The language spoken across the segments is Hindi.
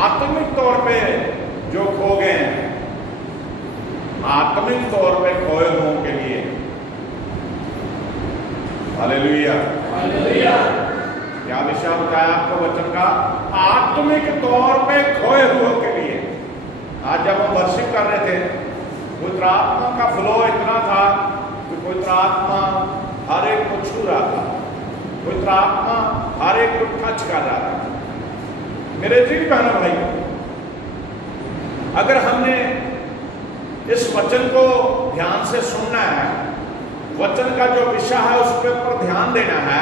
आत्मिक तौर पे जो खो गए हैं, आत्मिक तौर पे खोए लोगों के लिए, हालेलुया, हालेलुया। क्या विषय बताया आपको वचन का? आत्मिक तौर पे खोए हुओं के लिए। आज जब हम वर्शिप कर रहे थे, पवित्र आत्मा का फ्लो इतना था कि पवित्र आत्मा हर एक को छू रहा था, पवित्र आत्मा हर एक को टच कर रहा था। मेरे जी बहनों भाई, अगर हमने इस वचन को ध्यान से सुनना है, वचन का जो विषय है उस पर ध्यान देना है,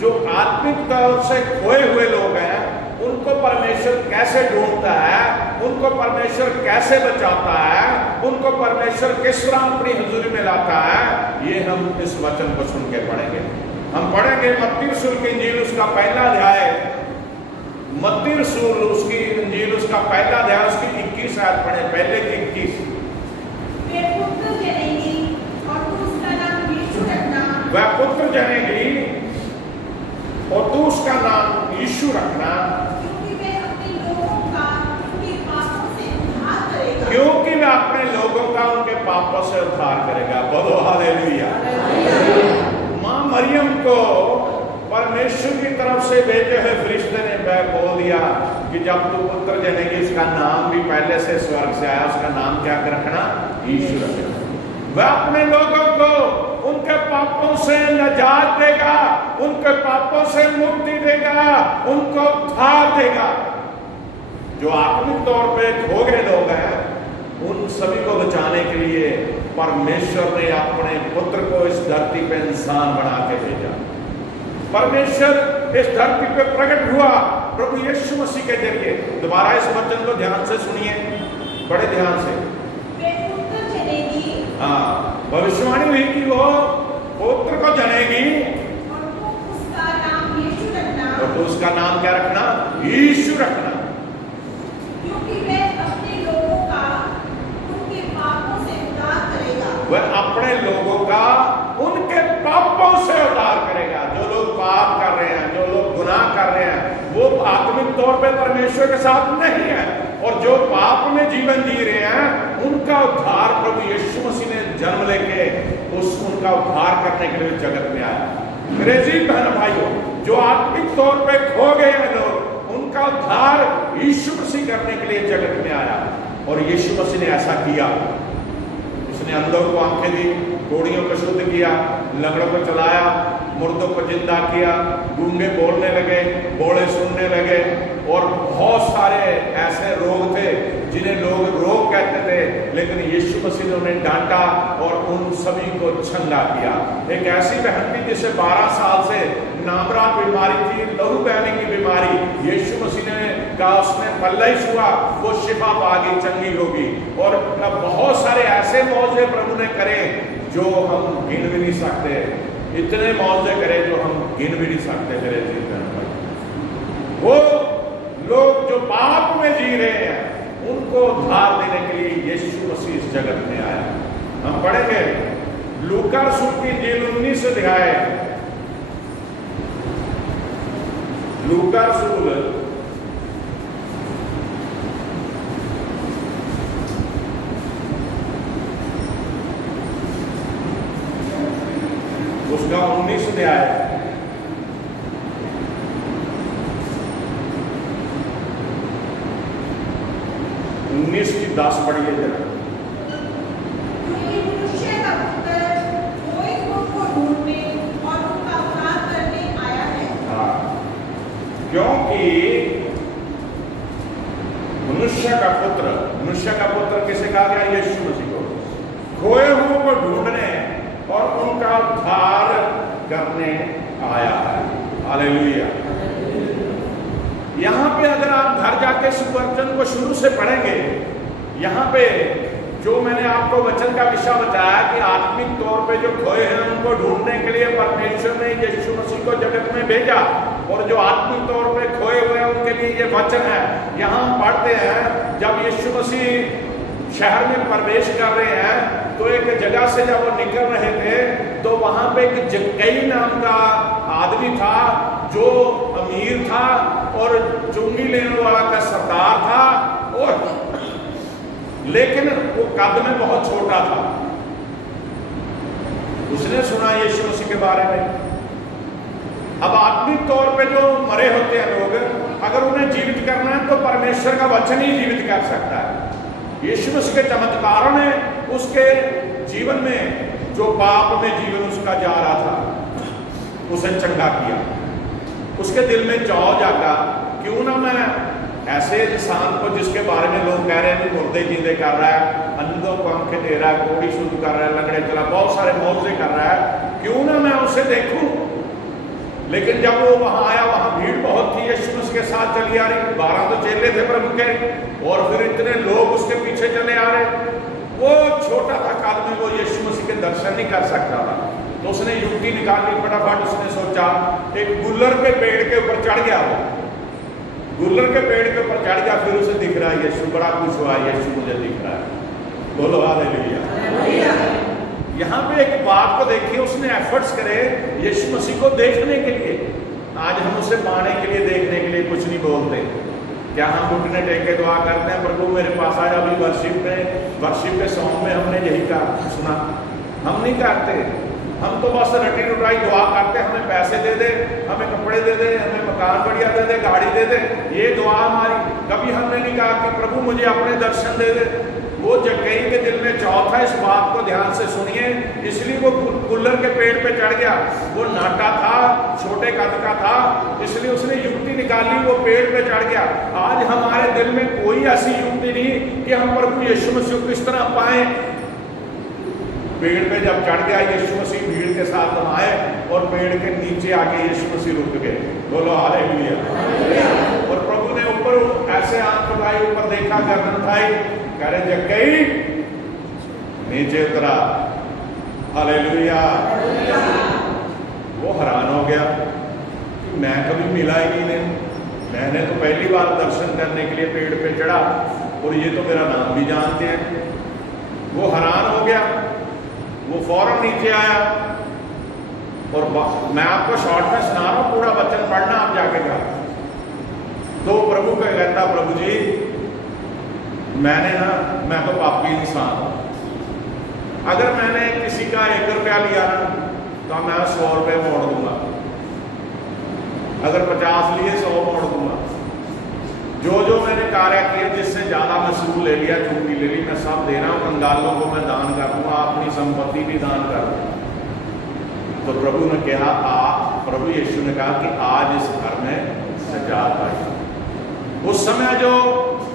जो आत्मिक तौर से खोए हुए लोग हैं उनको परमेश्वर कैसे ढूंढता है, उनको परमेश्वर कैसे बचाता है, उनको परमेश्वर किस तरह अपनी हुजूरी में लाता है, ये हम इस वचन को सुन के पढ़ेंगे। हम पढ़ेंगे मत्ती रसूल की इंजील उसका पहला अध्याय, मत्ती रसूल उसकी इंजील उसका पहला अध्याय उसकी 21 आयत पढ़े, पहले की 21। वह पुत्र जनेगी और तू उसका नाम यीशु रखना। वह पुत्र जनेगी और तू उसका नाम यीशु रखना, क्योंकि वह अपने लोगों का उनके पापों से उद्धार करेगा। क्योंकि वह अपने लोगों का उनके पापों से उद्धार करेगा। बोलो हालेलुया। मां मरियम को परमेश्वर की तरफ से भेजे हुए फरिश्ते ने बोल दिया कि जब तू पुत्र जनेगी उसका नाम भी पहले से स्वर्ग से आया, उसका नाम क्या रखना? यीशु रखना। वह अपने लोगों को उनके पापों से निजात देगा, उनके पापों से मुक्ति देगा, उनको उद्धार देगा। जो आत्मिक तौर पे खो गए लोग हैं उन सभी को बचाने के लिए परमेश्वर ने अपने पुत्र को इस धरती पे इंसान बना के भेजा। परमेश्वर इस धरती पे प्रकट हुआ प्रभु यीशु मसीह के जरिए। दोबारा इस वचन को ध्यान से सुनिए, बड़े ध्यान से। वह पुत्र जनेगी, भविष्यवाणी हुई कि वो पुत्र को जनेगी और तू उसका नाम यीशु रखना। और तो उसका नाम क्या रखना? यीशु रखना। क्योंकि वह अपने लोगों का उनके पापों से उद्धार करेगा। वह अपने लोगों का उनके पापों से उद्धार करेगा। जो लोग पाप कर रहे हैं, जो लोग गुनाह कर रहे हैं, वो आत्मिक तौर पे परमेश्वर के साथ नहीं है, और जो पाप में जीवन जी रहे हैं उनका उद्धार प्रभु यीशु मसीह ने जन्म लेके उनका उद्धार करने के लिए जगत में आया। अंग्रेजी बहन भाइयों, जो आत्मिक तौर पे खो गए हैं लोग, उनका उद्धार यीशु मसीह करने के लिए जगत में आया। और यीशु मसीह ने ऐसा किया। उसने अंधों को आंखें दी, कोढ़ियों को शुद्ध किया, लंगड़ों को चलाया, मुर्दों को जिंदा किया, गूंगे बोलने लगे, बोले सुनने लगे, और बहुत सारे ऐसे रोग थे जिन्हें लोग रोग कहते थे, लेकिन यीशु मसीह ने उन्हें डांटा और उन सभी को चंगा किया। एक ऐसी बहन थी जिसे 12 साल से नामरा बीमारी थी, लहू बहने की बीमारी, यीशु मसीह ने कहा उसने पल्ला ही छुआ वो शिफा पागी, चंगी होगी। और बहुत सारे ऐसे मौजे प्रभु ने करे जो हम गिन भी नहीं सकते, इतने मौजे करे जो हम गिन भी नहीं सकते। मेरे जीवन में वो लोग जो पाप में जी रहे हैं उनको उद्धार देने के लिए यीशु मसीह इस जगत में आया। हम पढ़ेंगे लूका रसूल की इंजील 19 अध्याय, लूका रसूल उसका 19 अध्याय 19 की 10 पढ़िए जरा। क्योंकि मनुष्य का पुत्र खोए हुओं को ढूंढने और उनका उद्धार करने आया है। क्योंकि मनुष्य का पुत्र किसे कहा गया? यीशु मसीह को। खोए हुओं को ढूंढने और उनका उद्धार करने आया है। हालेलुया। यहाँ पे अगर आप घर जाके इस वचन को शुरू से पढ़ेंगे, यहाँ पे जो मैंने आपको वचन का विषय बताया कि आत्मिक तौर पे जो खोए हैं उनको ढूंढने के लिए परमेश्वर ने यीशु मसीह को जगत में भेजा, और जो आत्मिक तौर पे खोए हुए हैं उनके लिए ये वचन है। यहाँ हम पढ़ते हैं जब यीशु मसीह शहर में प्रवेश कर रहे हैं तो एक जगह से जब वो निकल रहे थे तो वहां पे एक जक्कई नाम का आदमी था जो अमीर था और चुंगी लेने वाला का सरदार था। लेकिन वो कद में बहुत छोटा था। उसने सुना यीशु मसीह के बारे में। अब आत्मिक तौर पे जो मरे होते हैं लोग, अगर उन्हें जीवित करना है तो परमेश्वर का वचन ही जीवित कर सकता है। यीशु मसीह के चमत्कारों ने उसके जीवन में, जो पाप में जीवन उसका जा रहा था, उसे चंगा किया। उसके दिल में चाव जागा, क्यों ना मैं ऐसे इंसान को जिसके बारे में लोग कह रहे हैं कि मुर्दे जिंदे कर रहा है, अंधों को आंखें दे रहा है, कोड़ी शुद्ध कर रहा है, लंगड़े चला, बहुत सारे मौजे कर रहा है, क्यों ना मैं उसे देखूं। लेकिन जब वो वहां आया, वहां भीड़ बहुत थी, यीशु मसीह के साथ चली आ रही, 12 तो चेले थे प्रभु के, और फिर इतने लोग उसके पीछे चले आ रहे। वो छोटा था काल में, वो यीशु मसीह के दर्शन नहीं कर सकता था। तो उसने युक्ति निकाली, फटाफट उसने सोचा, एक गुल्लर के पेड़ के ऊपर चढ़ गया। वो गुल्लर के पेड़ के ऊपर चढ़ गया, फिर उसे दिख रहा है यीशु, बड़ा खुश हुआ, यीशु मुझे दिख रहा है। बोलो हालेलुया। यहाँ पे एक बात को देखिए, उसने एफर्ट्स करे यीशु मसीह को देखने के लिए। आज हम उसे पाने के लिए, देखने के लिए कुछ नहीं बोलते। क्या हम घुटने टेक के दुआ करते हैं, प्रभु मेरे पास आया। अभी वर्शिप के सॉन्ग में हमने यही कहा, सुना। हम नहीं करते, हम तो बस रटी रुटाई दुआ करते, हमें पैसे दे दे, हमें कपड़े दे दे, हमें मकान बढ़िया दे दे, गाड़ी दे दे, ये दुआ हमारी। कभी हमने नहीं कहा कि प्रभु मुझे अपने दर्शन दे दे। वो जक्कई के दिल में चाव था, इस बात को ध्यान से सुनिए, इसलिए वो गुल्लर के पेड़ पे चढ़ गया। वो नाटा था, छोटे कद का था, इसलिए उसने युक्ति निकाली, वो पेड़ पे चढ़ गया। आज हमारे दिल में कोई ऐसी युक्ति नहीं कि हम प्रभु यीशु मसीह को किस तरह पाए। पेड़ पे जब चढ़ गया यीशु मसीह, भीड़ के साथ हम आए और पेड़ के नीचे आके यीशु मसीह रुक गए। बोलो हालेलुया। और प्रभु ने ऊपर ऐसे आंख उठाई, ऊपर देखा, गर्दन उठाई, कह रहे जक्कई नीचे उतरा। हालेलुया। वो हैरान हो गया कि मैं कभी मिला ही नहीं, मैंने तो पहली बार दर्शन करने के लिए पेड़ पे चढ़ा, और ये तो मेरा नाम भी जानते हैं। वो हैरान हो गया, वो फौरन नीचे आया। और मैं आपको शॉर्ट में सुना रहा हूं, पूरा वचन पढ़ना आप जाके का। तो प्रभु का कहता, प्रभु जी मैं तो पापी इंसान हूं, अगर मैंने किसी का 1 रुपया लिया ना तो मैं 100 रुपये मोड़ दूंगा, अगर 50 लिए 100 मोड़ दूंगा। जो मैंने कार्य किया, जिससे ज्यादा वसूल ले लिया, चूंकि ले ली, मैं सब दे रहा हूँ। कंगालों को मैं दान कर दूंगा, अपनी संपत्ति भी दान कर दूंगा। तो प्रभु ने कहा, प्रभु यीशु ने कहा कि आज इस घर में सजात आई। उस समय जो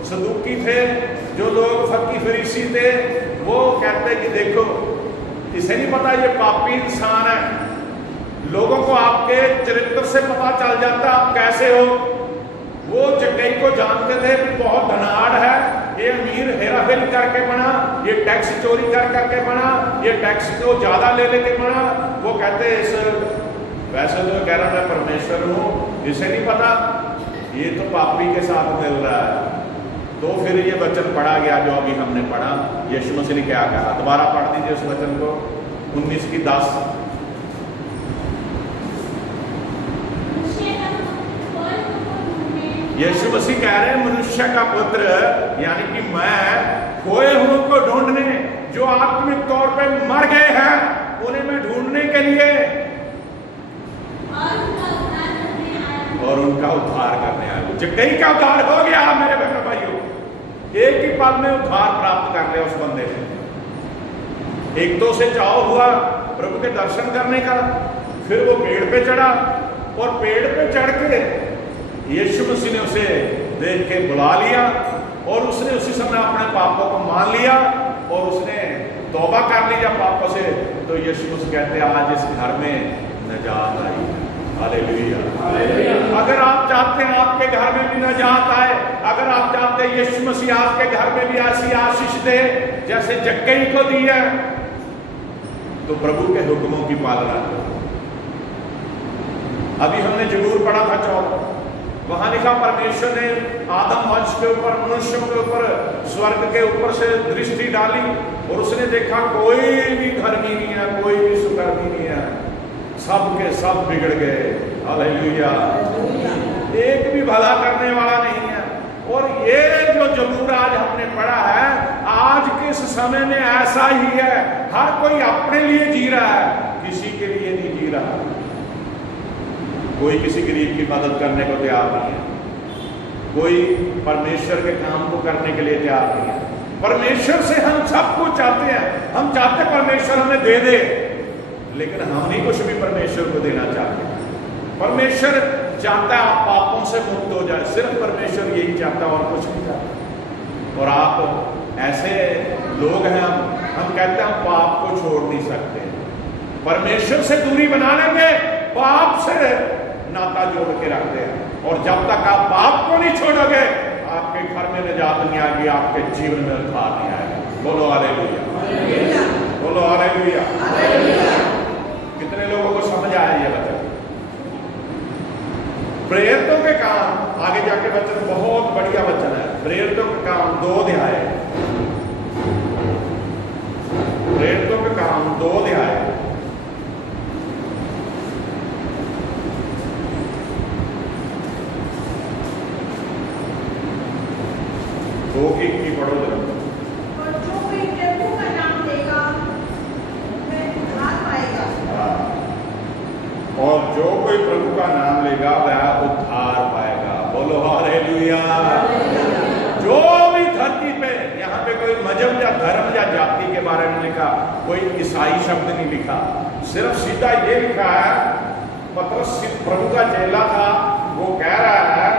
सदूकी थे, जो लोग फकी फरीसी थे, वो कहते कि देखो, इसे नहीं पता ये पापी इंसान है। लोगों को आपके चरित्र से पता चल जाता आप कैसे हो। वो जक्कई को जानते थे कि बहुत धनाढ़ है, ये अमीर हेराफेरी करके बना, ये टैक्स चोरी कर करके बना, ये टैक्स को ज्यादा ले लेके बना। वो कहते इस वैसे तो कह रहा मैं परमेश्वर हूं, इसे नहीं पता ये तो पापी के साथ मिल रहा है। तो फिर ये वचन पढ़ा गया जो अभी हमने पढ़ा। यीशु मसीह ने क्या कहा, दोबारा पढ़ दीजिए उस वचन को, 19:10। यीशु मसीह कह रहे हैं, मनुष्य का पुत्र यानी कि मैं खोए हुए को ढूंढने, जो आत्मिक तौर पे मर गए हैं उन्हें मैं ढूंढने के लिए और उनका उद्धार करने आया। जक्कई का उद्धार हो गया मेरे बहनों भाइयों, एक ही पल में उद्धार प्राप्त कर लिया उस बंदे ने। एक तो उसे चाव हुआ प्रभु के दर्शन करने का, फिर वो पेड़ पे चढ़ा, और पेड़ पे चढ़ के यीशु मसीह ने उसे देख के बुला लिया, और उसने उसी समय अपने पापों को मान लिया, और उसने तौबा कर लिया पापों से। तो यीशु मसीह कहते हैं आज इस घर में नजात आई। हालेलुया। अगर आप चाहते हैं आपके घर में भी नजात आए, अगर आप चाहते हैं यीशु मसीह आपके घर में भी ऐसी आशीष दे जैसे जक्कई को दी है, तो प्रभु के हुक्मों की पालना करो। अभी हमने जरूर पढ़ा था 14, वहां लिखा परमेश्वर ने आदम वंश के ऊपर, मनुष्यों के ऊपर, स्वर्ग के ऊपर से दृष्टि डाली, और उसने देखा कोई भी धर्मी नहीं है, कोई भी सुकर्मी नहीं है, सब के सब बिगड़ गए। हालेलुया। एक भी भला करने वाला नहीं है। और ये जो जबूर आज हमने पढ़ा है, आज के इस समय में ऐसा ही है। हर कोई अपने लिए जी रहा है, किसी के लिए नहीं जी रहा। कोई किसी गरीब की मदद करने को तैयार नहीं है, कोई परमेश्वर के काम को करने के लिए तैयार नहीं है। परमेश्वर से हम सब कुछ चाहते हैं, हम चाहते परमेश्वर हमें दे दे, लेकिन हम नहीं कुछ भी परमेश्वर को देना चाहते। परमेश्वर चाहता है आप पापों से मुक्त हो जाए, सिर्फ परमेश्वर यही चाहता है और कुछ नहीं चाहता। और आप ऐसे लोग हैं, हम कहते हैं हम पाप को छोड़ नहीं सकते। परमेश्वर से दूरी बना लेंगे, पाप से नाता जोड़ के रखते हैं। और जब तक आप पाप को नहीं छोड़ोगे, आपके घर में निजात नहीं आएगी, आपके जीवन में उद्धार नहीं आएगा। बोलो हालेलुया, बोलो हालेलुया। कितने लोगों को समझ आया ये वचन? प्रेरितों के काम, आगे जाके वचन बहुत बढ़िया वचन है। प्रेरितों के काम 2 अध्याय, प्रेरितों के काम 2 अध्याय, दो की पढ़ो जरा। और जो कोई प्रभु का नाम लेगा वह उद्धार पाएगा। और जो कोई प्रभु का नाम लेगा वह उद्धार पाएगा। बोलो हालेलुया। जो भी धरती पे, यहाँ पे कोई मजहब या धर्म या जाति के बारे में लिखा, कोई ईसाई शब्द नहीं लिखा, सिर्फ सीधा ये लिखा है। पतरस प्रभु का चेला था, वो कह रहा है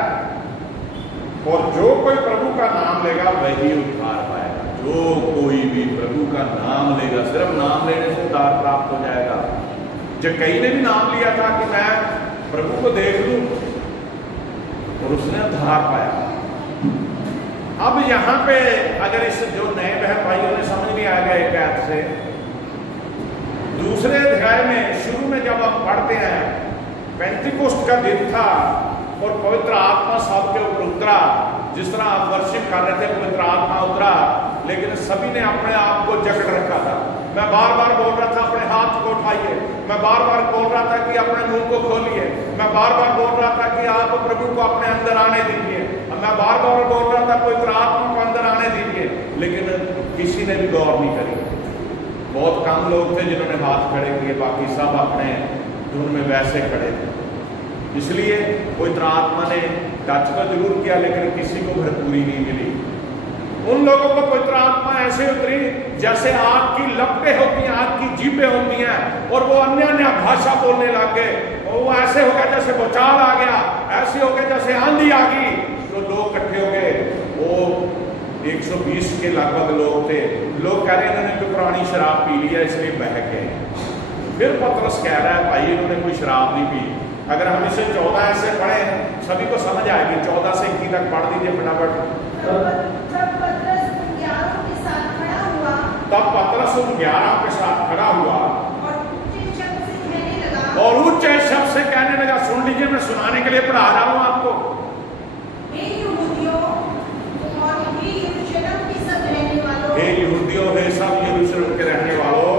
और जो कोई प्रभु का नाम लेगा वही उद्धार पाएगा। जो कोई भी प्रभु का नाम लेगा, सिर्फ नाम लेने से उद्धार प्राप्त हो जाएगा। जो कई ने भी नाम लिया था कि मैं प्रभु को देख लूं, और उसने उद्धार पाया। अब यहाँ पे अगर इस जो नए बहन भाइयों ने समझ नहीं आएगा एक ऐप से, दूसरे अध्याय में शुरू में जब हम पढ़ते हैं, पेंटिकोस्ट का दिन था और पवित्र आत्मा सबके ऊपर उतरा। जिस तरह आप वर्शिप कर रहे थे, पवित्र आत्मा उतरा, लेकिन सभी ने अपने आप को जकड़ रखा था। मैं बार बार बोल रहा था अपने हाथ को उठाइए, मैं बार बार बोल रहा था कि अपने मुंह को खोलिए, मैं बार बार बोल रहा था कि आप प्रभु को अपने अंदर आने दीजिए, मैं बार बार बोल रहा था पवित्र आत्मा को अंदर आने दीजिए, लेकिन किसी ने भी गौर नहीं करी। बहुत कम लोग थे जिन्होंने हाथ खड़े किए, बाकी सब अपने धुन में वैसे खड़े थे। इसलिए पवित्र आत्मा ने टच तो जरूर किया, लेकिन किसी को भरपूरी नहीं मिली। उन लोगों को पवित्र आत्मा ऐसे उतरी जैसे आग की लपटें होती हैं, आग की जीभें होती हैं, और वो अन्य अन्य भाषा बोलने लग गए। वो ऐसे हो गया जैसे भूचाल आ गया, ऐसे हो गया जैसे आंधी आ गई। तो लोग इकट्ठे हो गए, वो 120 के लगभग लोग थे। लोग कह रहे इन्होंने कोई पुरानी शराब पी लिया इसलिए बह गए। फिर पतरस कह रहा है भाई इन्होंने कोई शराब नहीं पी। अगर हम इसे 14 ऐसे पढ़े सभी को समझ आएगी। 14 से 21 तक पढ़ दीजिए फटाफट। तब पतरस उन 11 के साथ खड़ा हुआ, तब पतरस उन 11 के साथ खड़ा हुआ और ऊंचे शब्द से कहने लगा, और ऊंचे शब्द से कहने लगा। सुन लीजिए, मैं सुनाने के लिए पढ़ा रहा हूं आपको। हे यहूदियों और हे यरूशलेम के सब रहने वालों, हे यहूदियों, हे सब यरूशलेम के रहने वालों,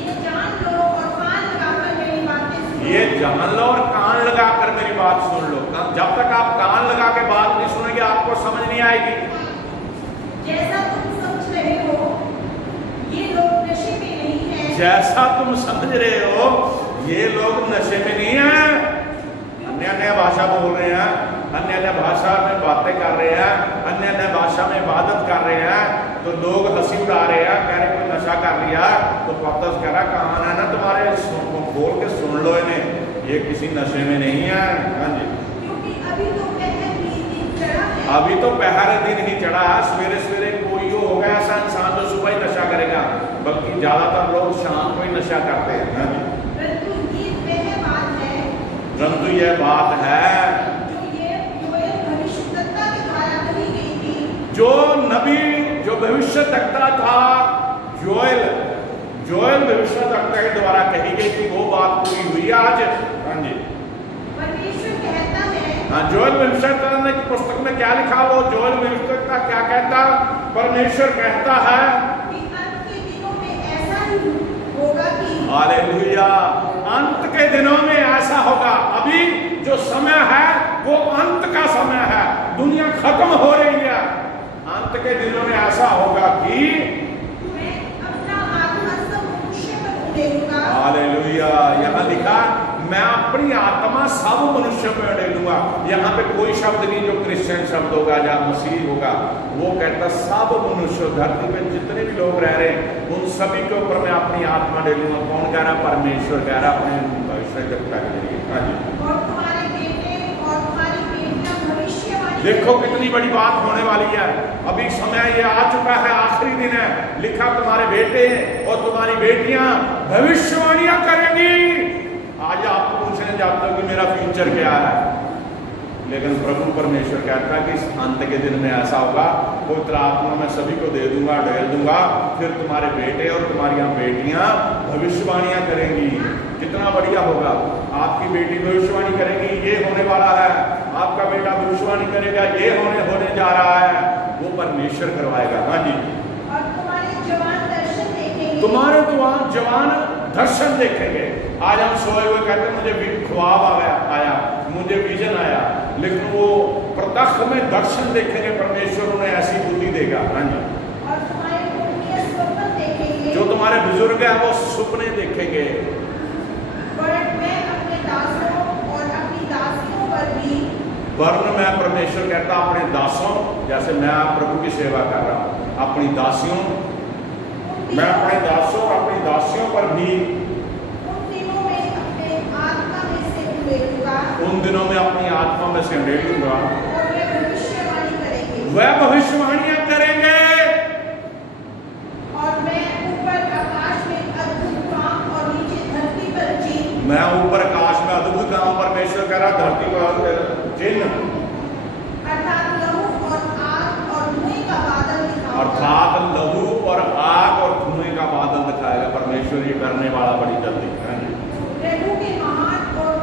ये जान लो और कान लगाकर मेरी बातें सुनो। ये जान लो और कान लगाकर मेरी बात सुन लो। जब तक आप कान लगा के बात नहीं सुनेंगे आपको समझ नहीं आएगी। जैसा तुम समझ रहे हो ये लोग नशे में नहीं है, जैसा तुम समझ रहे हो ये लोग नशे में नहीं है। अन्य अन्य भाषा बोल रहे हैं, अन्य अन्य भाषा में बातें कर रहे हैं, अन्य अन्य भाषा में इबादत कर रहे हैं, तो लोग हंसी उड़ा रहे हैं, कह रहे कोई नशा कर लिया। तो पतरस कह रहा कहां है ना तुम्हारे, बोल के सुन लो इन्हें, ये किसी नशे में नहीं है। हाँ जी, क्योंकि अभी तो पहर ही दिन चढ़ा है। अभी तो पहर दिन ही चढ़ा है। सवेरे सवेरे कोई होगा ऐसा इंसान जो सुबह ही नशा करेगा, बल्कि ज्यादातर लोग शाम को ही नशा करते हैं। हाँ जी, परंतु यह बात है जो नबी, जो भविष्यद्वक्ता था, जोएल भविष्यद्वक्ता के द्वारा कही गई थी, वो बात पूरी हुई आज। हाँ जी, परमेश्वर कहता है, हाँ, जोएल भविष्यद्वक्ता की पुस्तक में क्या लिखा? वो जोएल भविष्यद्वक्ता क्या कहता? परमेश्वर कहता है कि अंत के दिनों में ऐसा ही होगा कि, हालेलुया, अंत के दिनों में ऐसा होगा। अभी जो समय है वो अंत का समय है, दुनिया खत्म हो रही है। के दिनों में ऐसा होगा कि मैं अपना आत्मा सब मनुष्य पर उड़ेलूंगा। हालेलुया। यहाँ लिखा मैं अपनी आत्मा सब मनुष्य पे उड़ेलूंगा। यहाँ पे कोई शब्द नहीं जो क्रिश्चियन शब्द होगा या मसीह होगा, वो कहता सब मनुष्य, धरती पे जितने भी लोग रह रहे हैं उन सभी के ऊपर मैं अपनी आत्मा डालूंगा। कौन कह रहा? परमेश्वर कह रहा अपने भविष्यवक्ता के जरिए। हाँ जी। और तुम्हारे बेटे और तुम्हारी बेटियां भविष्यवाणी। देखो कितनी बड़ी बात होने वाली है। अभी समय ये आ चुका है, आखिरी दिन है। लिखा तुम्हारे बेटे और तुम्हारी बेटियां भविष्यवाणियां करेंगी। आज आप पूछने जाते हो कि मेरा फ्यूचर क्या है, लेकिन प्रभु परमेश्वर कहता है कि इस अंत के दिन में ऐसा होगा, पवित्र आत्मा मैं सभी को दे दूंगा, डाल दूंगा, फिर तुम्हारे बेटे और तुम्हारी बेटियां भविष्यवाणियां करेंगी। कितना बढ़िया होगा। आपकी बेटी भविष्यवाणी करेगी, ये होने वाला है। आपका बेटा भविष्यवाणी करेगा, ये होने जा रहा है। वो परमेश्वर करवाएगा। हाँ जी। और तुम्हारे जवान दर्शन देखेंगे। तुम्हारे जवान दर्शन देखेंगे। आज हम सोए हुए कहते हैं मुझे ख्वाब आया, मुझे विजन आया, लेकिन वो प्रत्यक्ष में दर्शन देखेंगे। परमेश्वर उन्हें ऐसी बुद्धि देगा। हाँ जी। और तुम्हारे पुण्य स्वप्न देखेंगे। जो तुम्हारे बुजुर्ग हैं वो सुपने देखेंगे। वरन मैं अपने दासों और अपनी दासियों पर भी। वर्ण मैं परमेश्वर कहता अपने दासों, जैसे मैं प्रभु की सेवा कर रहा हूँ, अपनी दासियों, मैं अपने दासों और अपनी दासियों पर भी उन दिनों में अपने आत्मा में से उड़ेलूंगा। उन दिनों में अपनी आत्मा में से उड़ेलूंगा। और वे भविष्यवाणी करेंगे। वह भविष्यवाणियां करेंगे। और मैं ऊपर आकाश में अद्भुत काम और नीचे धरती पर चिन्ह। मैं ऊपर आकाश में अद्भुत काम, परमेश्वर कह रहा धरती पर चिन्ह, अर्थात लहू और आग और धुएं का बादल दिखाऊंगा। अर्थात लहू और आग और धुएं का बादल दिखाएगा। परमेश्वर ये करने वाला बड़ी जल्दी। प्रभु के महान और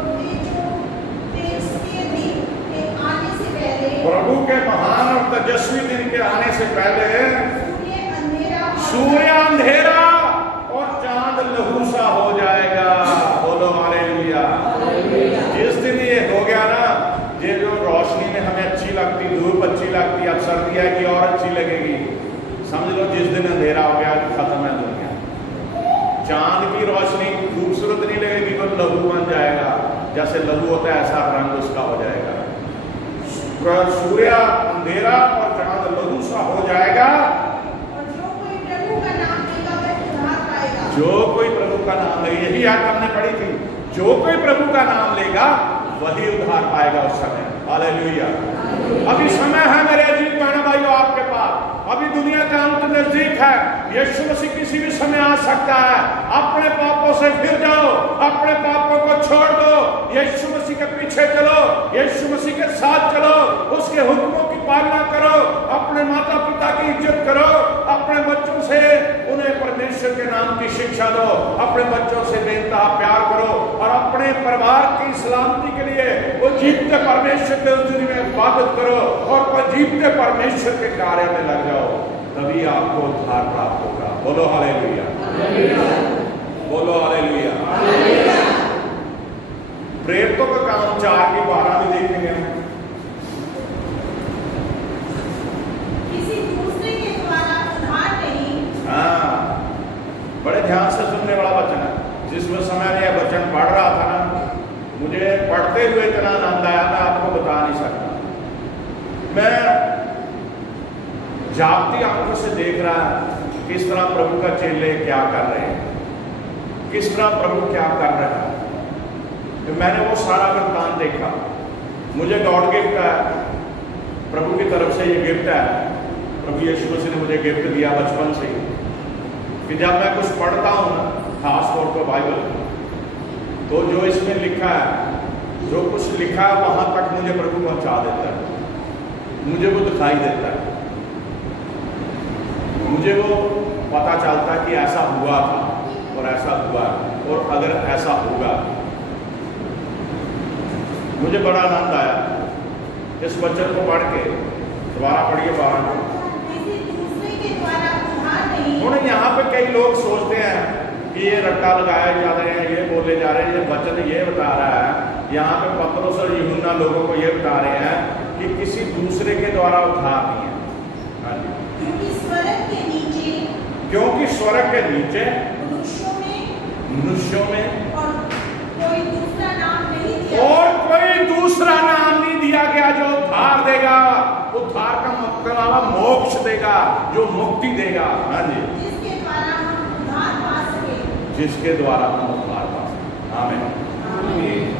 तेजस्वी दिन के आने से पहले। प्रभु के महान और तेजस्वी दिन के आने से पहले सूर्य अंधेरा और चांद लहू सा हो जाएगा। बोलो हालेलुया। जिस दिन ये हो गया ना, ये जो रोशनी में हमें अच्छी लगती, धूप अच्छी लगती, अब सर्दी है कि और अच्छी लगेगी। समझ लो जिस दिन अंधेरा हो गया खत्म है दुनिया। चांद की रोशनी खूबसूरत नहीं लगेगी, वो लहू बन जाएगा। जैसे लहू होता है ऐसा रंग उसका हो जाएगा। सूर्य अंधेरा और चांद लहू सा हो जाएगा। और जो कोई प्रभु का नाम लेगा वह उद्धार पाएगा। जो कोई प्रभु का नाम ले, यही आज हमने पढ़ी थी, जो कोई प्रभु का नाम लेगा वही उद्धार पाएगा उस समय। हालेलुया। अभी समय है मेरे अजीब बहन भाइयों आपके पास। अभी दुनिया का अंत नजदीक है। यीशु मसीह किसी भी समय आ सकता है। अपने पापों से फिर जाओ, अपने पापों को छोड़ दो, यीशु मसीह के पीछे चलो, यीशु मसीह के साथ चलो, उसके हुक्मों की पालना करो, अपने माता पिता की इज्जत करो, अपने बच्चों से उन्हें परमेश्वर के नाम की शिक्षा दो, अपने बच्चों से बेइंतहा प्यार करो और अपने परिवार की सलामती के लिए वो जीवते परमेश्वर के हज़ूरी में इबादत करो और जीवते परमेश्वर के कार्य में लग जाओ। तभी आपको उद्धार प्राप्त होगा। बोलो हालेलुया। बोलो हालेलुया। प्रेरितों का काम 4:12 में देखेंगे हम। किसी दूसरे के द्वारा उद्धार नहीं। हाँ, बड़े ध्यान से सुनने वाला वचन है। जिस समय में यह वचन पढ़ रहा था ना, मुझे पढ़ते हुए इतना आनंद आया, मैं आपको बता नहीं सकता। मैं जागती आंखों से देख रहा है किस तरह प्रभु का चेले क्या कर रहे हैं, किस तरह प्रभु क्या कर रहा है। तो मैंने वो सारा वृत्तांत देखा। मुझे गॉड गिफ्ट है, प्रभु की तरफ से ये गिफ्ट है। प्रभु यीशु मसीह ने मुझे गिफ्ट दिया बचपन से कि जब मैं कुछ पढ़ता हूँ ना, खास तौर पर बाइबल, तो जो इसमें लिखा है, जो कुछ लिखा है वहां तक मुझे प्रभु पहुंचा देता है, मुझे वो दिखाई देता है, मुझे वो पता चलता है कि ऐसा हुआ था और ऐसा हुआ और अगर ऐसा होगा। मुझे बड़ा आनंद आया इस वचन को पढ़ के। दोबारा पढ़िए 12 को। किसी दूसरे के द्वारा उद्धार नहीं। थोड़े यहाँ पे कई लोग सोचते हैं कि ये रट्टा लगाए जा रहे हैं, ये बोले जा रहे हैं, ये वचन ये बता रहा है। यहाँ पे पतरस और यूहन्ना लोगों को ये बता रहे हैं कि किसी दूसरे के द्वारा उद्धार नहीं है। हाँ जी। स्वर्ग के नीचे मनुष्यों में और कोई दूसरा नाम नहीं दिया गया जो उद्धार देगा, उद्धार का मतलब मोक्ष देगा, जो मुक्ति देगा। हाँ जी, जिसके द्वारा हम उद्धार पा सके। आमीन।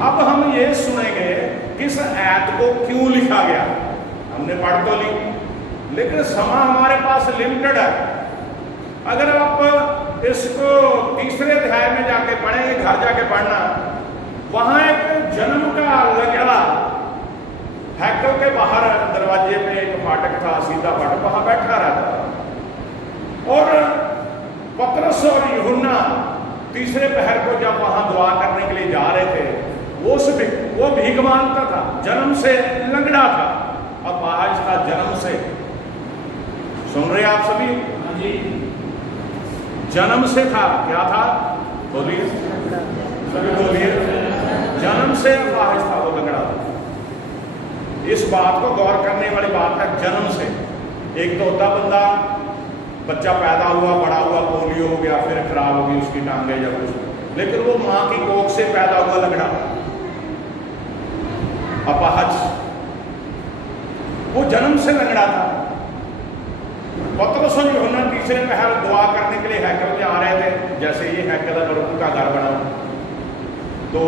अब हम ये सुनेंगे किस आयत को क्यों लिखा गया। हमने पढ़ तो ली, लेकिन समय हमारे पास लिमिटेड है। अगर आप इसको तीसरे अध्याय में जाके पढ़ेंगे, घर जाके पढ़ना, वहां एक जन्म का लगड़ा हैकल के बाहर दरवाजे में एक फाटक था, सीधा फाटक, वहां बैठा रहता था। और पतरस और यूहन्ना तीसरे पहर को जब वहां दुआ करने के लिए जा रहे थे, वो भीख मांगता था, जन्म से लंगड़ा था। अब आज था जन्म से, सुन रहे आप सभी? जन्म से था, क्या था? बोलिए सभी, बोलिए। जन्म से अपाहिज था, वो लंगड़ा था। इस बात को गौर करने वाली बात है, जन्म से। एक तो होता बंदा, बच्चा पैदा हुआ, बड़ा हुआ, पोलियो हो गया, फिर खराब हो गई उसकी टांगे या कुछ, लेकिन वो मां की कोख से पैदा हुआ लंगड़ा, अपाहज, वो जन्म से लंगड़ा था। पतरस और यूहन्ना तीसरे पहर दुआ करने के लिए हैकल में आ रहे थे। जैसे ये हैकल है, उनका घर बना, तो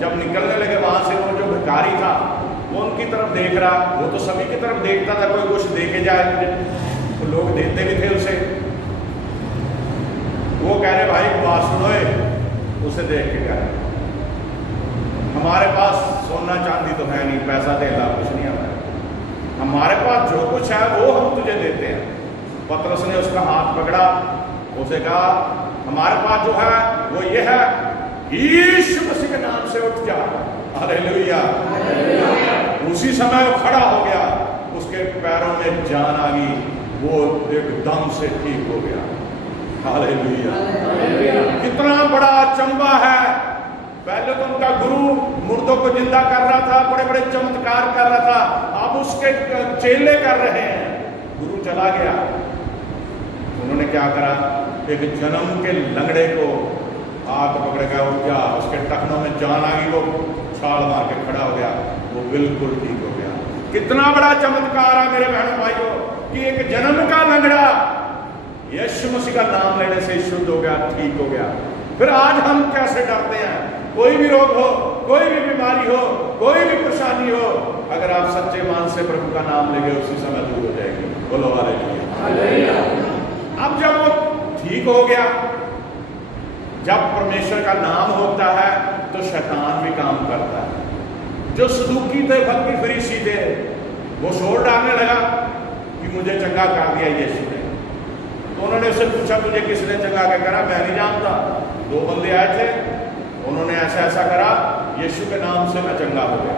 जब निकलने लगे वहां से, वो जो भिखारी था वो उनकी तरफ देख रहा। वो तो सभी की तरफ देखता था, कोई कुछ दे के जाए मुझे, तो लोग देते नहीं थे उसे। वो कह रहे भाई बात सुनो, उसे देख के कह रहे हमारे पास सोना चांदी तो है नहीं, पैसा देना कुछ नहीं हमारे, हमारे पास जो कुछ है वो हम तुझे देते हैं। पतरस ने उसका हाथ पकड़ा, उसे कहा हमारे पास जो है वो ये है, यीशु मसीह के नाम से उठ जा। हालेलुया। उसी समय वो खड़ा हो गया, उसके पैरों में जान आ गई, वो एकदम से ठीक हो गया। हालेलुया। कितना बड़ा अचंबा है। पहले तो उनका गुरु मुर्दों को जिंदा कर रहा था, बड़े बड़े चमत्कार कर रहा था, अब उसके चेले कर रहे हैं। गुरु चला गया, उन्होंने क्या करा, एक जन्म के लंगड़े को हाथ पकड़ गया, उठ गया, उसके टखनों में जान आ गई, वो छाल मार के खड़ा हो गया, वो बिल्कुल ठीक हो गया। कितना बड़ा चमत्कार है मेरे बहनों भाइयों, कि एक जन्म का लंगड़ा यीशु मसीह का नाम लेने से शुद्ध हो गया, ठीक हो गया। फिर आज हम कैसे डरते हैं? कोई भी रोग हो, कोई भी बीमारी हो, कोई भी परेशानी हो, अगर आप सच्चे मान से प्रभु का नाम लेंगे, उसी समय दूर हो जाएगी। बोलो हालेलुया। अब जब वो ठीक हो गया, जब परमेश्वर का नाम होता है तो शैतान भी काम करता है। जो सदूकी थे, भक्ति फरीसी थे, वो शोर डालने लगा कि मुझे चंगा कर दिया यीशु ने। तो उन्होंने उससे पूछा तुझे किसने चंगा क्या करा? मैं नहीं जानता, दो बंदे आए थे, उन्होंने ऐसा ऐसा करा, यीशु के नाम से मैं चंगा हो गया।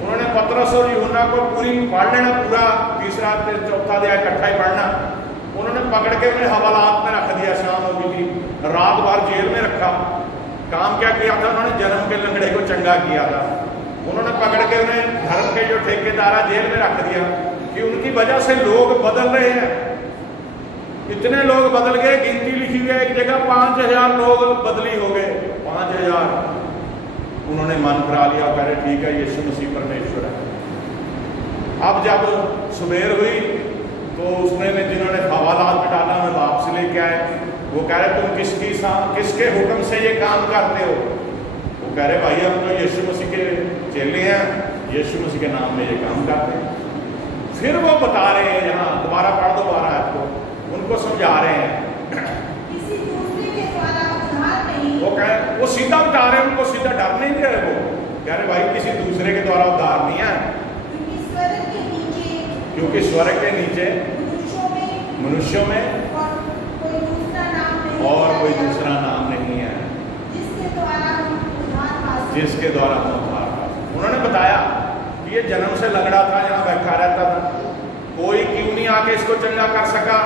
उन्होंने पतरस और यूहन्ना को पूरी पढ़ लेना, पूरा तीसरा चौथा अध्याय इकट्ठा ही पढ़ना। उन्होंने पकड़ के उन्हें हवालात में रख दिया, शाम हो गई थी, रात भर जेल में रखा। काम क्या किया था उन्होंने? जन्म के लंगड़े को चंगा किया था। उन्होंने पकड़ के उन्हें धर्म के जो ठेकेदार जेल में रख दिया, कि उनकी वजह से लोग बदल रहे हैं। इतने लोग बदल गए, गिनती लिखी हुई है एक जगह 5000 लोग बदली हो गए, 5000। उन्होंने मन करा लिया, कह रहे ठीक है यीशु मसीह परमेश्वर है। अब जब सुबेर हुई तो उसमें जिन्होंने हवालात में डाला, उन्हें वापस लेके आए। वो कह रहे तुम किसके हुक्म से ये काम करते हो? वो कह रहे भाई हम तो यीशु मसीह के चेले हैं, यीशु मसीह के नाम में ये काम करते हैं। फिर वो बता रहे हैं, यहाँ दोबारा पढ़ दो, दोबारा आपको उनको समझा रहे हैं, किसी दूसरे के द्वारा उद्धार नहीं। वो सीधा बता रहे हैं, उनको सीधा डर नहीं दे रहे। वो कह रहे भाई किसी दूसरे के द्वारा उद्धार नहीं है, क्योंकि स्वर्ग के नीचे मनुष्यों में और कोई दूसरा नाम नहीं है जिसके द्वारा हम उद्धार पा। उन्होंने बताया कि ये जन्म से लंगड़ा था, यहाँ बैठा रहता था, कोई क्यों नहीं आके इसको चंगा कर सका?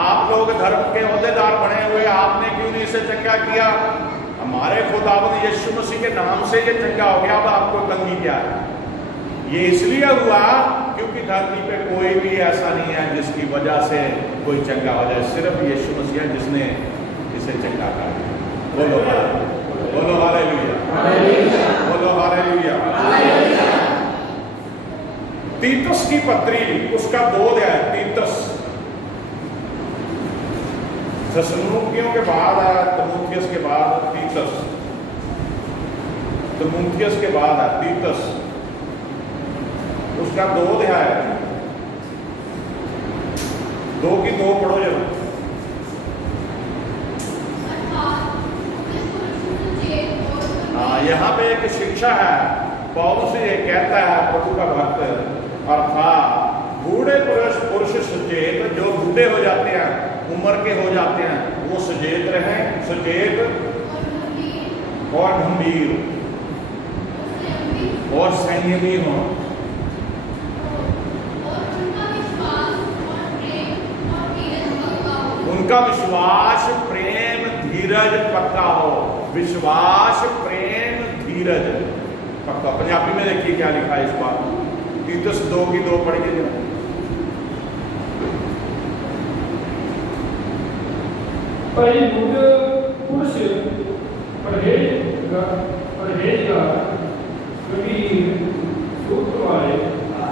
आप लोग धर्म के ओहदेदार बने हुए, आपने क्यों नहीं इसे चंगा किया? हमारे खुदावंद यीशु मसीह के नाम से ये चंगा हो गया। अब आपको तंगी क्या है? ये इसलिए हुआ क्योंकि की धरती पे कोई भी ऐसा नहीं है जिसकी वजह से कोई चंगा हो जाए, सिर्फ यीशु मसीह है जिसने इसे चंगा कर दिया। बोलो बोलो हालेलुया, बोलो हालेलुया। तीतुस की पत्री उसका 2 अध्याय, तीतुस थस्सलुनीकियों के बाद है, तीमुथियुस के बाद तीतुस, तीमुथियुस के बाद है तीतुस, उसका 2 अध्याय, 2 की 2 पढ़ो जरा। यहाँ पे एक शिक्षा है, पौलुस ये कहता है प्रभु का भक्त, अर्थात बूढ़े पुरुष सचेत, जो बूढ़े हो जाते हैं, उम्र के हो जाते हैं, वो सचेत रहें, सचेत और गंभीर और संयमी हो। उनका विश्वास प्रेम धीरज पक्का हो, विश्वास प्रेम धीरज पक्का। पंजाबी में देखिए क्या लिखा है इस बात, तीतुस 2 की 2 पढ़िए जरा। पुरुष परहेजगार, गंभीर, सूत्र वाले,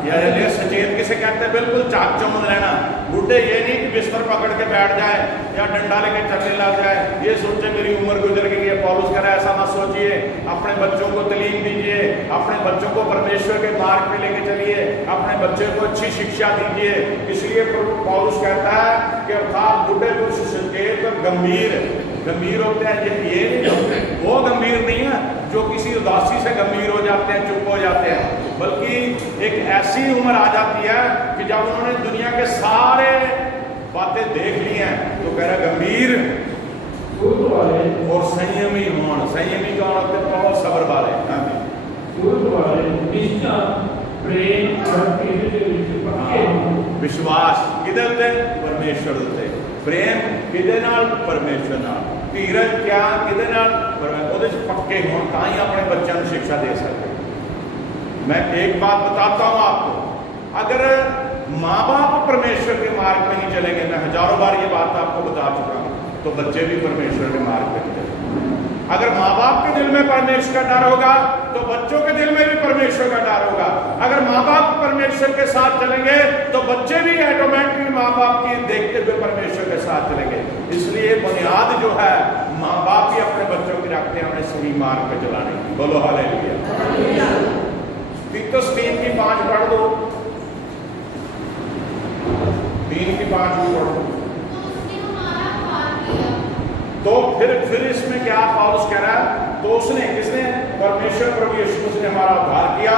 या सचेत किसे कहते हैं? बिल्कुल चाक चौंध रहना। बूढ़े ये नहीं कि बिस्तर पकड़ के बैठ जाए या डंडा लेके चलने लग जाए, ये सोचे मेरी उम्र गुजर गई है। पौलुस कह रहा है ऐसा मत सोचिए, अपने बच्चों को तालीम दीजिए, अपने बच्चों को परमेश्वर के मार्ग पे लेके चलिए, अपने बच्चे को अच्छी शिक्षा दीजिए। इसलिए पौलुस कहता है कि अर्थात बूढ़े पुरुष सचेत और गंभीर होते हैं। ये नहीं, वो गंभीर नहीं है जो किसी उदासी से गंभीर हो जाते हैं, चुप हो जाते हैं, बल्कि एक ऐसी उम्र आ जाती है कि जब उन्होंने दुनिया के सारे बातें देख ली हैं तो कह रहा गंभीर और संयमी हों। संयमी कौन होते हैं? बहुत सब्र वाले, विश्वास किदे होते? परमेश्वर होते। प्रेम किदे नाल? परमेश्वर नाल। धीरज क्या किदे नाल? ਉਹਦੇ पक्के हों, तां ही अपने बच्चों को शिक्षा दे सकते। मैं एक बात बताता हूं आपको, अगर माँ बाप परमेश्वर के मार्ग में नहीं चलेंगे, मैं हजारों बार ये बात आपको बता चुका हूं, तो बच्चे भी परमेश्वर के मार्ग में चलेंगे। अगर माँ बाप के दिल में परमेश्वर का डर होगा तो बच्चों के दिल में भी परमेश्वर का डर होगा। अगर माँ बाप परमेश्वर के साथ चलेंगे तो बच्चे भी ऑटोमेटिकली माँ बाप की देखते हुए परमेश्वर के साथ चलेंगे। इसलिए बुनियाद जो है माँ बाप ही अपने बच्चों की रखते हैं अपने सही मार्ग पे चलाने की। बोलो हालेलुया। तीतुस 3 की 5 पढ़ दो, 3 की 5 पढ़ दो। तो फिर इसमें क्या पौलुस कह रहा है? तो उसने, किसने? परमेश्वर प्रभु यीशु मसीह ने हमारा उद्धार किया।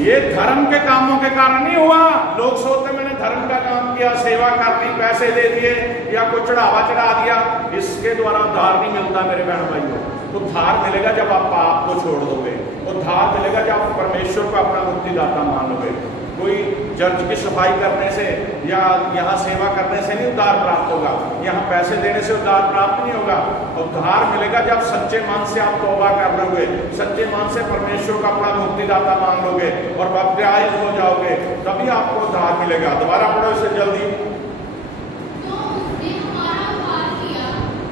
ये धर्म के कामों के कारण नहीं हुआ। लोग सोचते मैंने धर्म का काम किया, सेवा कर दी, पैसे दे दिए या कोई चढ़ावा चढ़ा दिया, इसके द्वारा उद्धार नहीं मिलता मेरे बहन भाइयों। उद्धार मिलेगा जब आप पाप को छोड़ दोगे, उद्धार मिलेगा जब आप परमेश्वर को अपना मुक्तिदाता मान लोगे। कोई चर्च की सफाई करने से या यहाँ सेवा करने से नहीं उद्धार प्राप्त होगा, यहाँ पैसे देने से उद्धार प्राप्त नहीं होगा। उद्धार मिलेगा जब सच्चे मन से आप तौबा कर लोगे, सच्चे मन से परमेश्वर का अपना मुक्तिदाता मान लोगे और बपतिस्म हो जाओगे, तभी आपको उद्धार मिलेगा। दोबारा पढ़ो इसे जल्दी।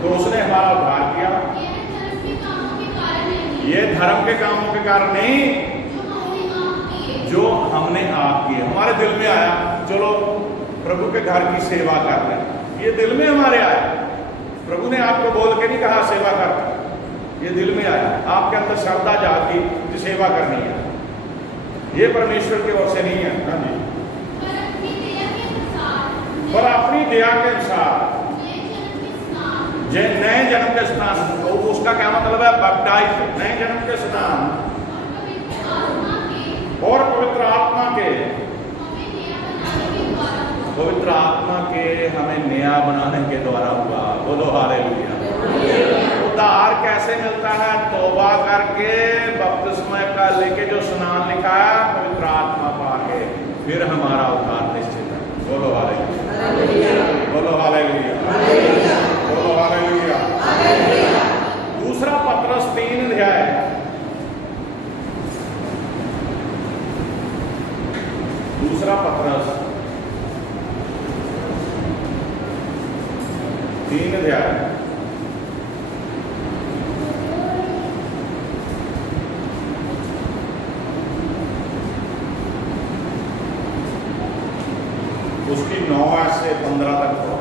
तो उसने हमारा उद्धार किया, ये धर्म के कामों के कारण नहीं जो हमने आप किए। हमारे दिल में आया चलो प्रभु के घर की सेवा कर रहे हैं, ये दिल में हमारे आया। प्रभु ने आपको बोल के नहीं कहा सेवा कर, ये दिल में आया, आपके अंदर श्रद्धा जागी कि सेवा करनी है। ये परमेश्वर की ओर से नहीं है। हाँ जी, पर अपनी दया के अनुसार नए जन्म के स्नान, तो उसका क्या मतलब है? बैप्टाइज, नए जन्म के स्नान और पवित्र आत्मा के हमें नया बनाने के द्वारा हुआ। बोलो हालेलुया। उद्धार कैसे मिलता है? तौबा करके, बपतिस्मा का लेके जो स्नान लिखा है, पवित्र आत्मा पाके, फिर हमारा उद्धार निश्चित है। बोलो हालेलुया, बोलो हालेलुया, बोलो हालेलुया। दूसरा पत्रस 3 अध्याय दूसरा पत्रस 3 अध्याय उसकी 9 से 15 तक पढ़ो।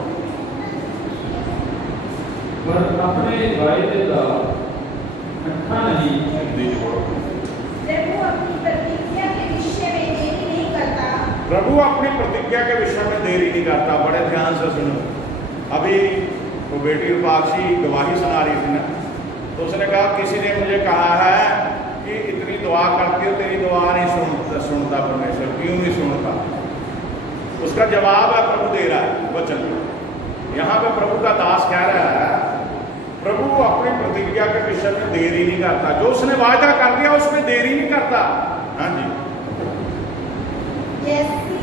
पर अपने वायदे का ठट्ठा नहीं हिंदी पढ़ो। प्रभु अपनी प्रतिज्ञा के विषय में देरी नहीं करता। प्रभु अपनी प्रतिज्ञा के विषय में देरी नहीं करता। बड़े ध्यान से सुनो। अभी वो बेटी रूपाक्षी गवाही सुना रही थी ना, तो उसने कहा किसी ने मुझे कहा है कि इतनी दुआ करती हो, तेरी दुआ नहीं सुनता परमेश्वर, क्यों नहीं सुनता? उसका जवाब है प्रभु दे रहा है वचन। यहाँ पे प्रभु का दास कह रहा है प्रभु अपनी प्रतिज्ञा के विषय में देरी नहीं करता। जो उसने वायदा कर दिया उसमें देरी नहीं करता। हाँ जी। जैसी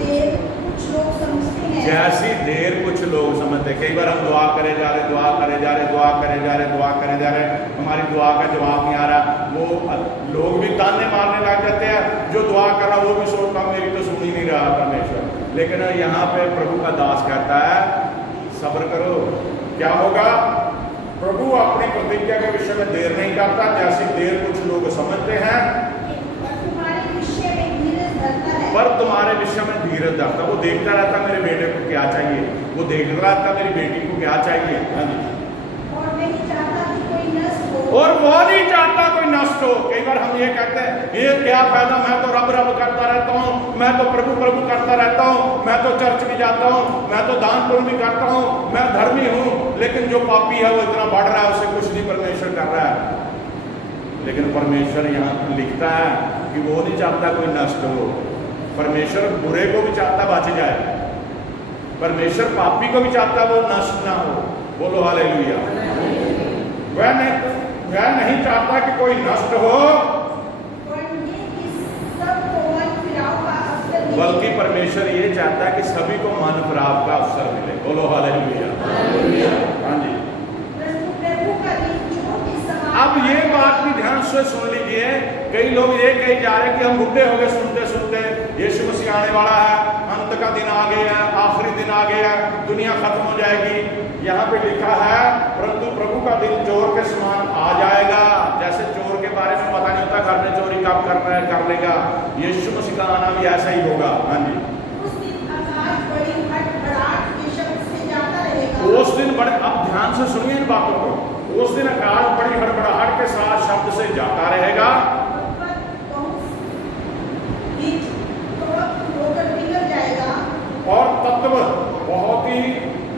देर कुछ लोग समझते हैं। जैसी देर कुछ लोग समझते। कई बार हम दुआ करे जा रहे, दुआ करे जा रहे, दुआ करे जा रहे, दुआ करे जा रहे, हमारी दुआ का जवाब नहीं आ रहा। वो लोग भी ताने मारने लग जाते हैं। जो दुआ कर रहा वो भी सोचता मेरी तो सुन ही नहीं रहा परमेश्वर। लेकिन यहाँ पे प्रभु का दास कहता है सब्र करो। क्या होगा? प्रभु अपनी प्रतिज्ञा के विषय में देर नहीं करता, जैसी देर कुछ लोग समझते हैं, पर तुम्हारे विषय में धीरज धरता है। पर तुम्हारे विषय में धीरज धरता। वो देखता रहता मेरे बेटे को क्या चाहिए, वो देखता रहता मेरी बेटी को क्या चाहिए। हाँ जी। और नहीं चाहता कि कोई नष्ट हो। और वो नहीं चाहता कोई नष्ट हो। कई बार हम ये कहते हैं ये क्या फायदा, मैं तो रब रब करता रहता हूँ, मैं तो प्रभु प्रभु करता रहता हूँ, मैं तो चर्च भी जाता हूँ, मैं तो दान पुण्य भी करता हूँ, मैं धर्मी हूँ। लेकिन जो पापी है वो इतना बढ़ रहा है, उसे कुछ नहीं परमेश्वर कर रहा है। लेकिन परमेश्वर यहाँ लिखता है कि वो नहीं चाहता कोई नष्ट हो। परमेश्वर बुरे को भी चाहता बच जाए, परमेश्वर पापी को भी चाहता वो नष्ट ना हो। बोलो हालेलुया। वह नहीं चाहता कि कोई नष्ट हो, बल्कि परमेश्वर ये चाहता है कि सभी को मन फिराव का अवसर मिले। बोलो हालेलुया। हाँ जी। अब ये बात भी ध्यान से सुन लीजिए। कई लोग ये कहे जा रहे हैं कि हम बुढ़े हो गए सुनते सुनते, यीशु मसीह आने वाला है, अंत का दिन आ गया है, आखिरी दिन आ गया, दुनिया खत्म हो जाएगी। यहाँ पे लिखा है परंतु प्रभु का दिन चोर के समान आ जाएगा। जैसे चोर के बारे में पता नहीं होता घर में चोरी कब कर लेगा, यीशु मसीह का आना भी ऐसा ही होगा। हाँ जी। उस दिन आकाश बड़ी हड़बड़ाहट के शब्द से जाता रहेगा। उस दिन बड़े, अब ध्यान से सुनिए इन बातों को। उस दिन आकाश बड़ी हड़बड़ाहट के साथ शब्द से जाता रहेगा और तत्व बहुत ही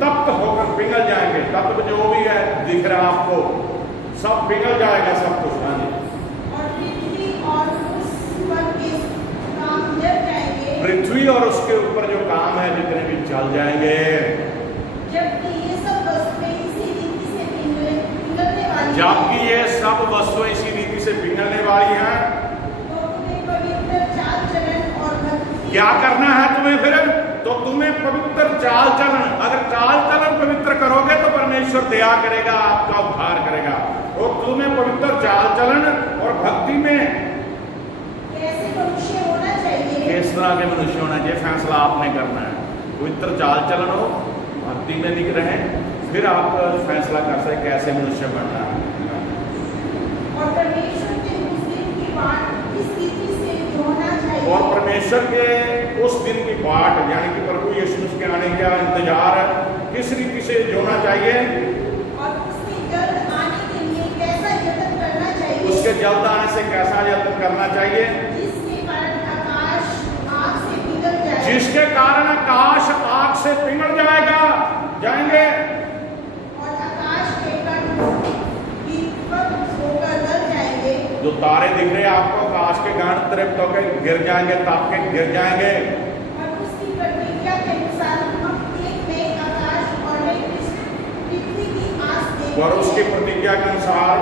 तप्त होकर पिघल जाएंगे। तत्व जो भी है दिख रहा आपको, सब पिघल जाएगा सब कुछ। हाँ जी। पृथ्वी और उसके ऊपर जो काम है जितने भी चल जाएंगे। जबकि ये सब वस्तुएं इसी रीति से पिघलने वाली जबकि ये सब वस्तुएं इसी रीति से पिघलने वाली हैं, तो तुम्हें पवित्र चाल चलन और भक्ति क्या करना है तुम्हें फिर? तो तुम्हें पवित्र चाल चलन, अगर चाल चलन पवित्र करोगे तो परमेश्वर दया करेगा, आपका उद्धार करेगा। और तुम्हें पवित्र चाल चलन और भक्ति में कैसे मनुष्य होना चाहिए, किस तरह के मनुष्य होना चाहिए, फैसला आपने करना है। पवित्र चाल चलन हो, भक्ति में निक रहे, फिर आप फैसला कर सकते कैसे मनुष्य बनना है। और परमेश्वर के उस दिन की बाट इस रीति से होना चाहिए। और परमेश्वर के उस दिन की बाट यानी कि प्रभु यीशु के आने का इंतजार किस रीति से होना चाहिए, और उसके जल्द आने के लिए कैसा यत्न करना चाहिए, उसके जल्द आने से कैसा यत्न करना चाहिए, जिसके कारण आकाश आग से पिघल जाए, जिसके कारण आकाश आग से पिघल जाएंगे और आकाश के कण विपद होकर गल जाएंगे। जो तारे दिख रहे हैं आपको, आकाश के गण तृप्त होकर गिर जाएंगे, ताप के गिर जाएंगे। और उसकी प्रतिज्ञा के अनुसार हम एक नए आकाश और नई पृथ्वी की आस देखते हैं। और उसकी प्रतिज्ञा के अनुसार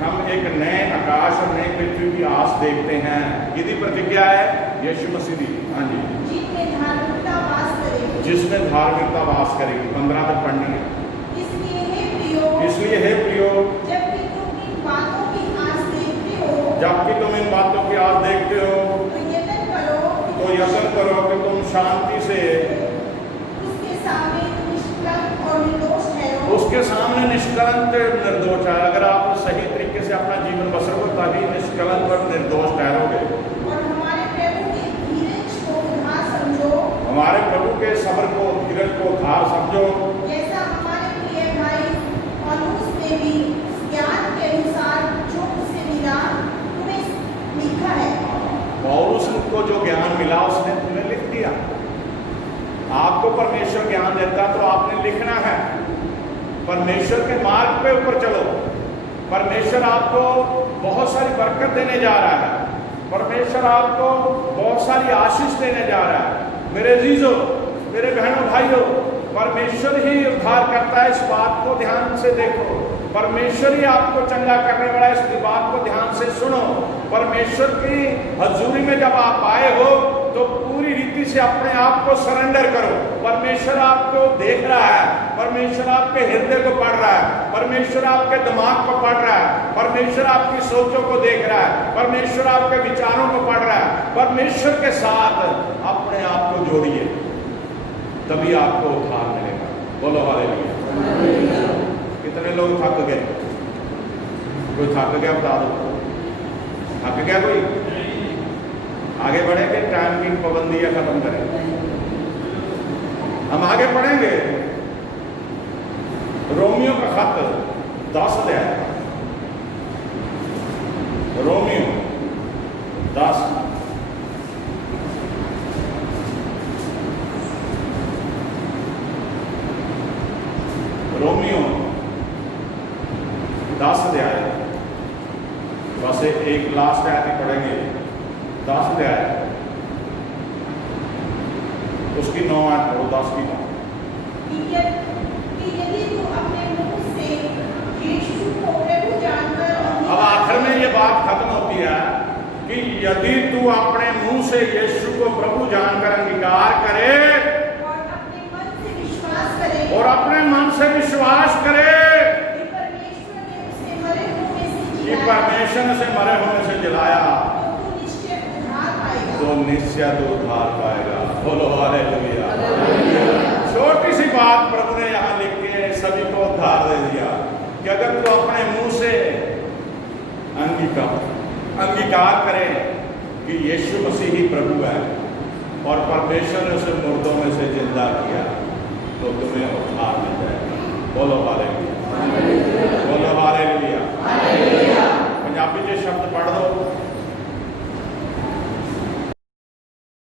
हम एक नए आकाश और नई पृथ्वी की आस देखते हैं। यदि प्रतिज्ञा है यीशु मसीह की। हाँ जी। जिसमें धार्मिकता वास करेगी, जिसमें धार्मिकता वास करेगी। 15 तक पढ़नी है। इसलिए हे प्रियो, जबकि तुम इन बातों की आस देखते हो, तो यत्न यत्न करो कि तुम शांति से उसके सामने निष्कलंक और निर्दोष ठहरो। उसके सामने निष्कलंक निर्दोष है। अगर आप सही तरीके से अपना जीवन बसर करो तभी निष्कलंक और निर्दोष ठहरोगे। और हमारे प्रभु के धीरज को उधार समझो। हमारे प्रभु के सब्र को, धीरज को उधार समझो। जैसा हमारे प्रिय भाई पौलुस ने भी ज्ञान के अनुसार जो उसे मिला तुम्हें लिखा है। पौलुस को जो ज्ञान मिला उसने तुम्हें लिख दिया। आपको परमेश्वर ज्ञान देता तो आपने लिखना है। परमेश्वर के मार्ग पे ऊपर चलो। परमेश्वर आपको बहुत सारी बरकत देने जा रहा है। परमेश्वर आपको बहुत सारी आशीष देने जा रहा है। मेरे अजीजों, मेरे बहनों भाइयों, परमेश्वर ही उद्धार करता है। इस बात को ध्यान से देखो। परमेश्वर ही आपको चंगा करने वाला है। इस बात को ध्यान से सुनो। परमेश्वर की हजूरी में जब आप आए हो तो पूरी रीति से अपने आप को सरेंडर करो। परमेश्वर आपको देख रहा है। परमेश्वर आपके हृदय को पढ़ रहा है। परमेश्वर आपके दिमाग को पढ़ रहा है। परमेश्वर आपकी सोचों को देख रहा है। परमेश्वर आपके विचारों को पढ़ रहा है। परमेश्वर के साथ अपने आप को जोड़िए, तभी आपको उद्धार मिलेगा। बोलो हालेलुया। कितने लोग थक गए? कोई थक गया बता दो। थक गया कोई? आगे बढ़ेंगे, टाइम की पाबंदियां खत्म करें। हम आगे बढ़ेंगे। रोमियो का खत 10 अध्याय, रोमियो 10 रोमियो 10 अध्याय बस एक लास्ट आयत पढ़ेंगे। 10 अध्याय उसकी 9 आयत पढ़ो। 10 की 9। यदि तू अपने मुंह से यीशु को प्रभु जानकर अब आखिर में ये बात खत्म होती है कि यदि तू अपने मुंह से यीशु को प्रभु जानकर अंगीकार करे और अपने मन से विश्वास करे और अपने मन से विश्वास करे कि परमेश्वर ने उसे मरे होने से कि जिलाया, परमेश्वर से मरे होने से जिलाया, तो तू निश्चय उद्धार पाएगा। तो निश्चय तो उद्धार पाएगा। बोलो हालेलुया। छोटी सी बात प्रभु ने यहाँ लिख के सभी को उद्धार दे दिया कि अगर तू अपने मुंह से अंगीकार करे कि यीशु मसीह ही प्रभु है और परमेश्वर ने उसे मुर्दों में से जिंदा किया तो तुम्हें उद्धार मिल जाएगा। बोलो हालेलुया। बोलो हालेलुया। पंजाबी के शब्द पढ़ दो।